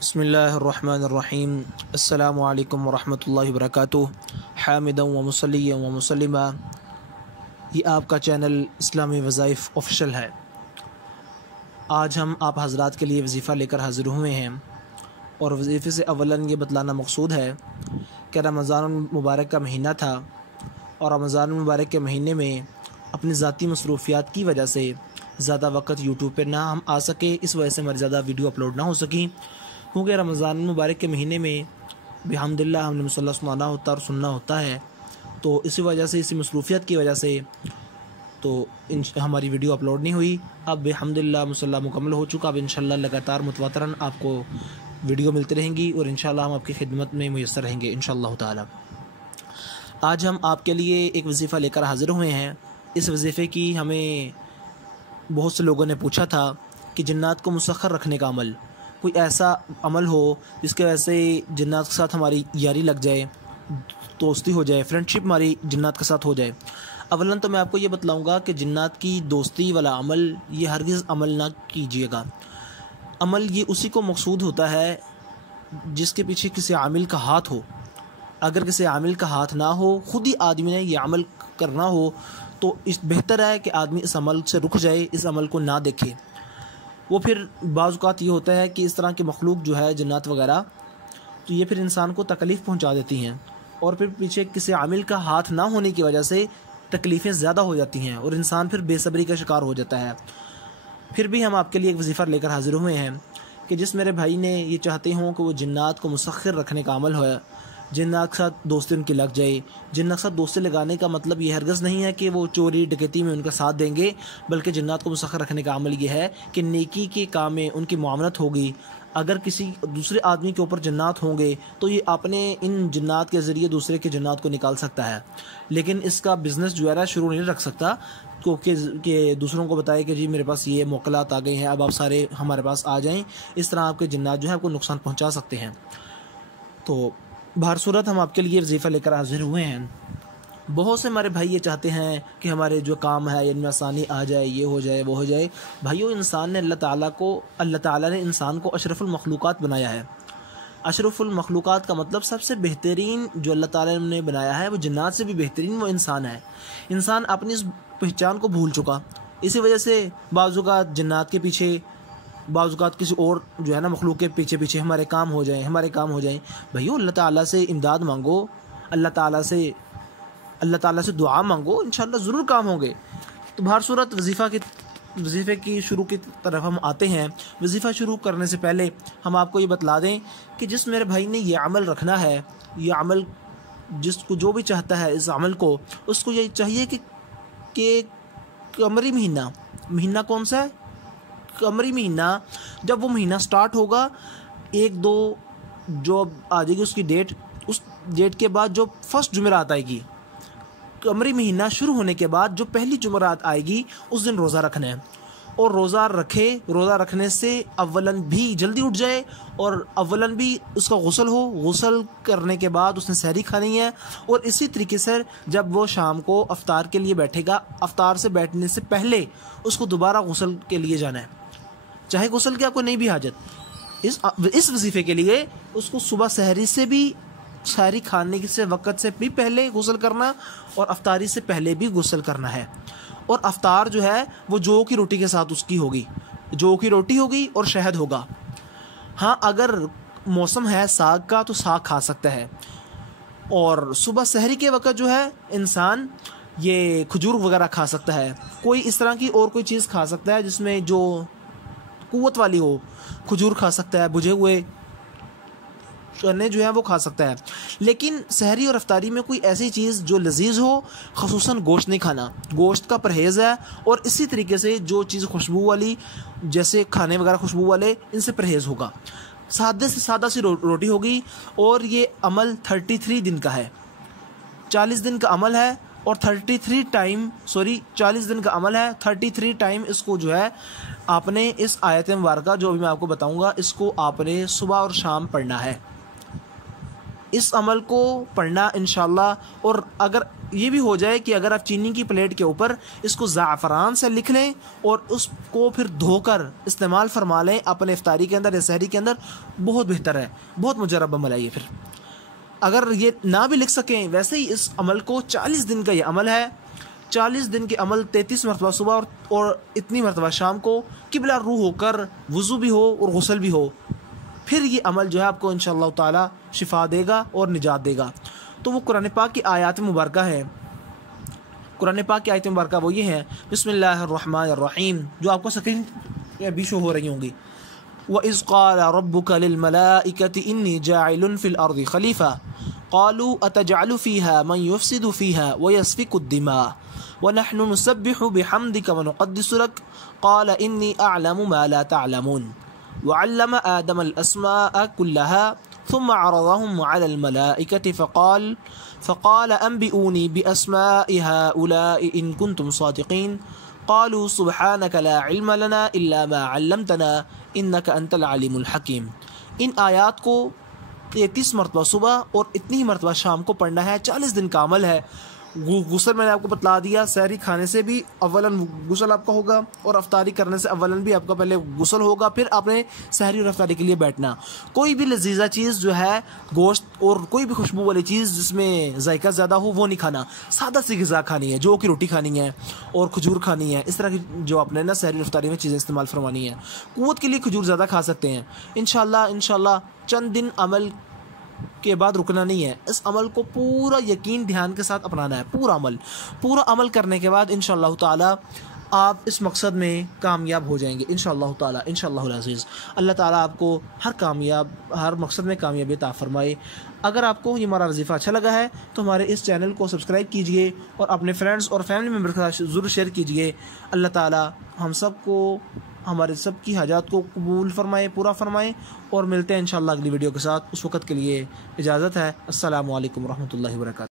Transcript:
बिस्मिल्लाहिर्रहमानिर्रहीम। अस्सलामु अलैकुम वरहमतुल्लाहि वबरकातुहू। हामिदन व मुसल्लियन व मुसल्लिमा। ये आपका चैनल इस्लामी वज़ाइफ़ ऑफिशियल है। आज हम आप हज़रात के लिए वज़ीफ़ा लेकर हाज़िर हुए हैं और वज़ीफ़े से अव्वलन ये बतलाना मकसूद है कि रमज़ान मुबारक का महीना था और रमज़ान मुबारक के महीने में अपनी ज़ाती मसरूफ़ियात की वजह से ज़्यादा वक्त यूट्यूब पर ना हम आ सके, इस वजह से हमारी ज़्यादा वीडियो अपलोड ना हो सकी। क्योंकि रमज़ान मुबारक के महीने में बिहम्दिल्लाह हमने मुसल्ला सुनाना होता है और सुनना होता है, तो इसी वजह से, इसी मसरूफ़ियत की वजह से तो हमारी वीडियो अपलोड नहीं हुई। अब बिहम्दिल्लाह मुसल्ला मुकम्मल हो चुका। अब इंशाअल्लाह लगातार मुतवातरन आपको वीडियो मिलती रहेंगी और इंशाअल्लाह हम आपकी खिदमत में मुयस्सर रहेंगे इंशाअल्लाह ताला। आज हम आपके लिए एक वज़ीफ़ा लेकर हाज़िर हुए हैं। इस वज़ीफ़े की हमें बहुत से लोगों ने पूछा था कि जन्नात को मुसख्खर रखने का अमल, कोई ऐसा अमल हो जिसके वजह से जन्नात के साथ हमारी यारी लग जाए, दोस्ती हो जाए, फ्रेंडशिप हमारी जन्नात के साथ हो जाए। अवलन तो मैं आपको ये बतलाऊँगा कि जन्नात की दोस्ती वाला अमल ये हरगिज़ अमल ना कीजिएगा। अमल ये उसी को मकसूद होता है जिसके पीछे किसी आमिल का हाथ हो। अगर किसी आमिल का हाथ ना हो, ख़ुद ही आदमी ने ये अमल करना हो, तो इस बेहतर है कि आदमी इस अमल से रुक जाए, इस अमल को ना देखे। वो फिर बाज़ औक़ात ये होता है कि इस तरह की मखलूक जो है जन्नात वगैरह, तो ये फिर इंसान को तकलीफ़ पहुंचा देती हैं और फिर पीछे किसी आमिल का हाथ ना होने की वजह से तकलीफ़ें ज़्यादा हो जाती हैं और इंसान फिर बेसब्री का शिकार हो जाता है। फिर भी हम आपके लिए एक वज़ीफ़ा लेकर हाज़िर हुए हैं कि जिस मेरे भाई ने ये चाहते हों कि वो जन्नात को मुसख्खर रखने का अमल हो, जन्नात के साथ दोस्ती उनकी लग जाए। जन्नात के साथ दोस्ती लगाने का मतलब ये हरगिज़ नहीं है कि वो चोरी डकैती में उनका साथ देंगे, बल्कि जन्नात को मुसख्खर रखने का अमल ये है कि नेकी के काम में उनकी मुआवनत होगी। अगर किसी दूसरे आदमी के ऊपर जन्नात होंगे तो ये अपने इन जन्नात के ज़रिए दूसरे के जन्नात को निकाल सकता है, लेकिन इसका बिज़नेस जो है शुरू नहीं रख सकता क्योंकि दूसरों को बताए कि जी मेरे पास ये मोकलात आ गए हैं, अब आप सारे हमारे पास आ जाएं। इस तरह आपके जन्नात जो है आपको नुकसान पहुँचा सकते हैं। तो बहर सूरत हम आपके लिए वज़ीफ़ा लेकर हाज़िर हुए हैं। बहुत से हमारे भाई ये चाहते हैं कि हमारे जो काम है इनमें आसानी आ जाए, ये हो जाए, वो हो जाए। भाइयों, इंसान ने अल्लाह ताला ने इंसान को अशरफुल मखलूक़ात बनाया है। अशरफुल मखलूक़ात का मतलब सबसे बेहतरीन जो अल्लाह ताला ने बनाया है वो जन्नात से भी बेहतरीन वो इंसान है। इंसान अपनी इस पहचान को भूल चुका, इसी वजह से बाज़ औक़ात जन्नात के पीछे, बाज़ औक़ात किसी और जो है ना मखलूक के पीछे पीछे हमारे काम हो जाएं, हमारे काम हो जाएं। भैया, अल्लाह ताला से इमदाद मांगो, अल्लाह ताला से दुआ मांगो, इंशाअल्लाह ज़रूर काम होंगे। तो बहर सूरत वज़ीफ़े की शुरू की तरफ हम आते हैं। वज़ीफ़ा शुरू करने से पहले हम आपको ये बतला दें कि जिस मेरे भाई ने ये अमल रखना है, ये अमल जिसको जो भी चाहता है इस अमल को, उसको ये चाहिए कि कमरी महीना कौन सा है? कमरी महीना। जब वो महीना स्टार्ट होगा, 1-2 जो आ जाएगी उसकी डेट, उस डेट के बाद जो फर्स्ट जुमेरात आएगी, कमरी महीना शुरू होने के बाद जो पहली जुमेरात आएगी उस दिन रोज़ा रखना है। और रोज़ा रखने से अव्वलन भी जल्दी उठ जाए और अव्वलन भी उसका गुस्ल हो, गुस्ल करने के बाद उसने सहरी खानी है। और इसी तरीके से जब वो शाम को अफ्तार के लिए बैठेगा, अफ्तार से बैठने से पहले उसको दोबारा गुस्ल के लिए जाना है, चाहे गुस्ल की आपको नहीं भी हाजत। इस वज़ीफ़े के लिए उसको सुबह सहरी खाने से वक़्त से भी पहले गुस्ल करना और अफ्तारी से पहले भी गुस्ल करना है। और अफ्तार जो है वो जौ की रोटी के साथ उसकी होगी, जौ की रोटी होगी और शहद होगा। हाँ, अगर मौसम है साग का तो साग खा सकता है। और सुबह सहरी के वक़्त जो है इंसान ये खजूर वगैरह खा सकता है, कोई इस तरह की और कोई चीज़ खा सकता है जिसमें जो क़ुव्वत वाली हो। खजूर खा सकता है, बुझे हुए चने जो है वो खा सकता है। लेकिन सहरी और अफ्तारी में कोई ऐसी चीज़ जो लजीज हो, ख़ुसूसन गोश्त नहीं खाना, गोश्त का परहेज़ है। और इसी तरीके से जो चीज़ खुशबू वाली, जैसे खाने वगैरह खुशबू वाले, इनसे परहेज़ होगा। सादे से सादा सी रोटी होगी। और ये अमल 33 दिन का है, 40 दिन का अमल है। और 40 दिन का अमल है, 33 टाइम इसको जो है आपने इस आयत मुबारका जो अभी मैं आपको बताऊंगा, इसको आपने सुबह और शाम पढ़ना है। इस अमल को पढ़ना इंशाअल्लाह। और अगर ये भी हो जाए कि अगर आप चीनी की प्लेट के ऊपर इसको ज़ाफ़रान से लिख लें और उसको फिर धोकर इस्तेमाल फरमा लें अपने इफ्तारी के अंदर या सहरी के अंदर, बहुत बेहतर है, बहुत मुजरब अमल है ये। फिर अगर ये ना भी लिख सकें, वैसे ही इस अमल को 40 दिन का ये अमल है, 40 दिन के अमल 33 मरतबा सुबह और इतनी मरतबा शाम को किबला रूह होकर वज़ू भी हो और गुस्ल भी हो, फिर ये अमल जो है आपको इंशाअल्लाह ताला शिफा देगा और निजात देगा। तो वो कुरान पाक की आयत मुबारका है, कुरान पाक की आयत मुबारका वो ये है, बिस्मिल्लाहिर्रहमानिर्रहीम, जो आपको स्क्रीन पे भी शो हो रही होंगी। व इज़ क़ाल रब्बुका लिल मलाइकति इन्नी जाइलुन फ़िल अर्दि खलीफ़ा क़ालू अतजअलु फ़ीहा मन युफ़सिदु फ़ीहा व यस्फ़िकु दिमा व नहनु नुसब्बिहु बिहम्दिका व नुक़द्दिसु लक क़ाल इन्नी अअलमु मा ला तअलमून व अल्लम आदम अल अस्माअ कुल्लहा थुम्मा अरज़हुम अलल मलाइकति फ़क़ाल अंबिऊनी बिअस्माइ हाउलाइ इन कुंतुम सादिक़ीन क़ालू सुब्हानका ला इल्म लना इल्ला मा अल्लमतना इन्नका अंतल अलीमुल हकीम। इन आयात को 33 मरतबा सुबह और इतनी ही मरतबा शाम को पढ़ना है। 40 दिन का अमल है। गुस्ल मैंने आपको बतला दिया, सहरी खाने से भी अव्वलन गुस्ल आपका होगा और अफ्तारी करने से अव्वलन भी आपका पहले गुस्ल होगा, फिर आपने सहरी और अफ्तारी के लिए बैठना। कोई भी लजीजा चीज़ जो है, गोश्त और कोई भी खुशबू वाली चीज़ जिसमें जायका ज़्यादा हो वो नहीं खाना। सादा सी ग़िज़ा खानी है, जो कि रोटी खानी है और खजूर खानी है। इस तरह की जो आपने ना सहरी और अफ्तारी में चीज़ें इस्तेमाल फरमानी है। क़ुव्वत के लिए खजूर ज़्यादा खा सकते हैं इंशाअल्लाह। चंद दिन अमल के बाद रुकना नहीं है, इस अमल को पूरा यकीन ध्यान के साथ अपनाना है। पूरा अमल करने के बाद इंशाअल्लाह ताला आप इस मकसद में कामयाब हो जाएंगे इंशाअल्लाह ताला, इंशाअल्लाहुल अज़ीज़। अल्लाह ताला आपको हर मकसद में कामयाबी अता फरमाए। अगर आपको ये हमारा वजीफ़ा अच्छा लगा है तो हमारे इस चैनल को सब्सक्राइब कीजिए और अपने फ्रेंड्स और फैमिली मेम्बर के साथ ज़रूर शेयर कीजिए। अल्लाह ताला हम सब को हमारे सब की हाजात को कबूल फरमाए, पूरा फरमाए। और मिलते हैं इंशाअल्लाह अगली वीडियो के साथ। उस वक़्त के लिए इजाज़त है। अस्सलामु अलैकुम रहमतुल्लाहि व बरकातुहू।